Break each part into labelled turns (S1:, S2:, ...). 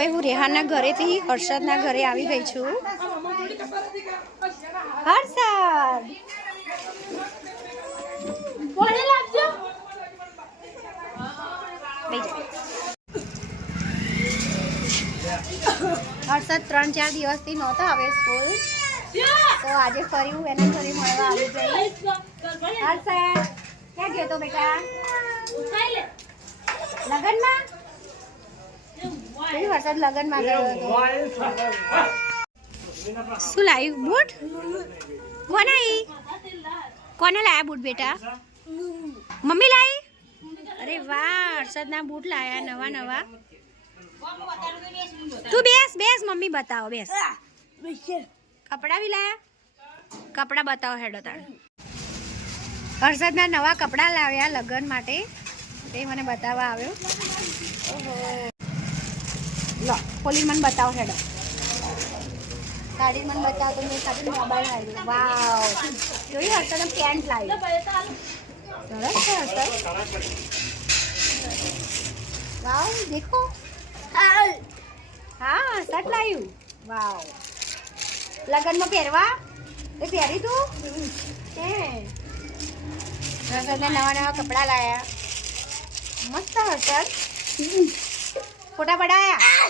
S1: હવે હું રેહાના ઘરેથી હર્ષદના ઘરે આવી ગઈ છું. હર્ષદ. હર્ષદ ત્રણ ચાર દિવસથી નહોતો આવે સ્કૂલ. તો આજે ફરી હું એના ઘરે મળવા આવી ગઈ. હર્ષદ ક્યાં ગયો તો બેટા? લગનમાં? કઈ વરસાદ લગનમાં ગયો શું લાવ્યું બૂટ? કોને કોને લાયા બૂટ બેટા? મમ્મી લાવી અરે વાહ હર્ષદના બૂટ લાયા, નવા નવા. તું બેસ બેસ, મમ્મી બતાવો, બેસ. કપડા બી લાયા? કપડા બતાવો હેડો તાર. હર્ષદના નવા કપડા લાવ્યા લગ્ન માટે. તે મને બતાવવા આવ્યો. ઓહો. લો પોલી મને બતાવો હેડો. સાડી મને બતાવો તો મેં સાથે મોબાઈલ લાવ્યો વાવ. જોયું હર્ષદ પેન્ટ લાવ્યું સરસ છે હર્ષદ વાવ દેખો. હા શર્ટ લાવ્યું વાવ. લગ્નમાં પહેરવા? એ પહેરી તું? હે. નવા નવા કપડાં લાયા. મસ્ત હર્ષદ ફોટા પડાયા?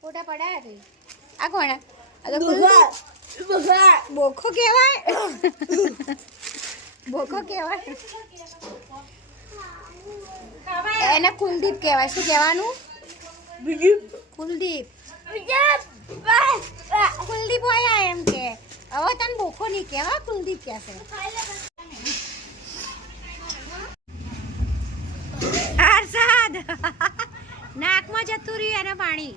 S1: ફોટા પડાયા તે. આ કોણ? આ તો કુલદીપ. બોખો કહેવાય? બોખો કહેવાય? એને કુલદીપ કહેવાય. શું કહેવાનું? કુલદીપ. કુલદીપ હોય એમ કે. હવે તને બોખો નહીં કહેવા કુલદીપ કહેશે. હર્ષદ નાકમાં જતું રહ્યું એના પાણી.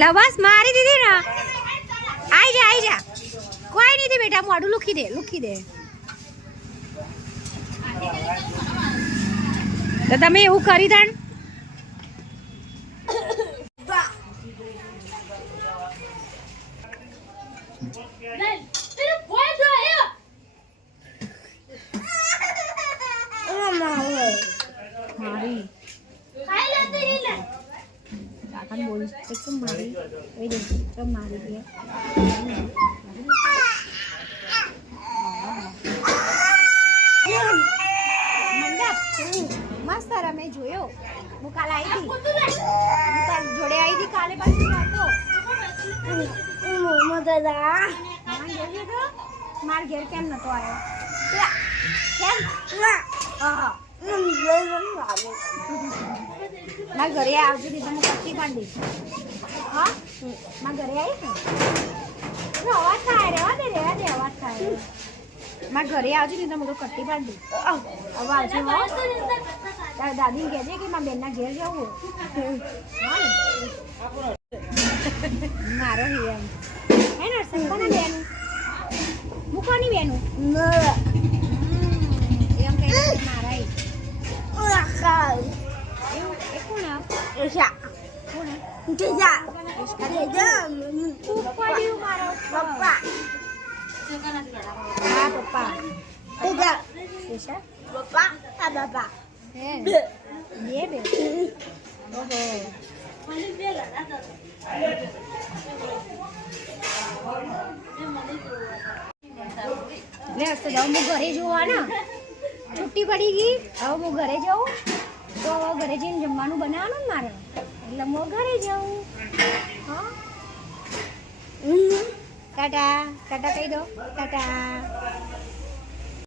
S1: લવાસ મારી દીધી ને. આઈ જા આઈ જા. કોઈ નહીં બેટા, મોઢું લુખી દે લુખી દે. તો તમે એવું કરી દણ. મારી. એકદમ મારી? એ દે તો મારી દે મંડપ મસ્ત રમે જોયો. હું કાલે આવી હતી હું જોડે આવી હતી કાલે પાછી નહોતો મારા ઘેર ગયો તો? મારા ઘેર કેમ નતો આવ્યો? કેમ? હા. મારા ઘરે આવજો હતી હું કચ્છી પાડી હા? મારા ઘરે આવી ને અવાજ થાય રેવા દે રેવા દે અવાજ થાય મારા ઘરે આવજો હતી હું તો કટ્ટી પાડી હવે આવજો તારા દાદીને કહેજે કે મારા બેનના ઘેર જવું? મારો હિ એમ. હે ને બેનું? હું બેનું એમ કહી દે કે મારા ઈ. ઘરે જોવા ને છુટ્ટી પડી ગઈ હવે હું ઘરે જાઉં. તો ઘરે જઈને જમવાનું બનાવવાનું ને મારે? એટલે હું ઘરે જાઉં. હા? ટાટા. ટાટા કહી દો. ટાટા.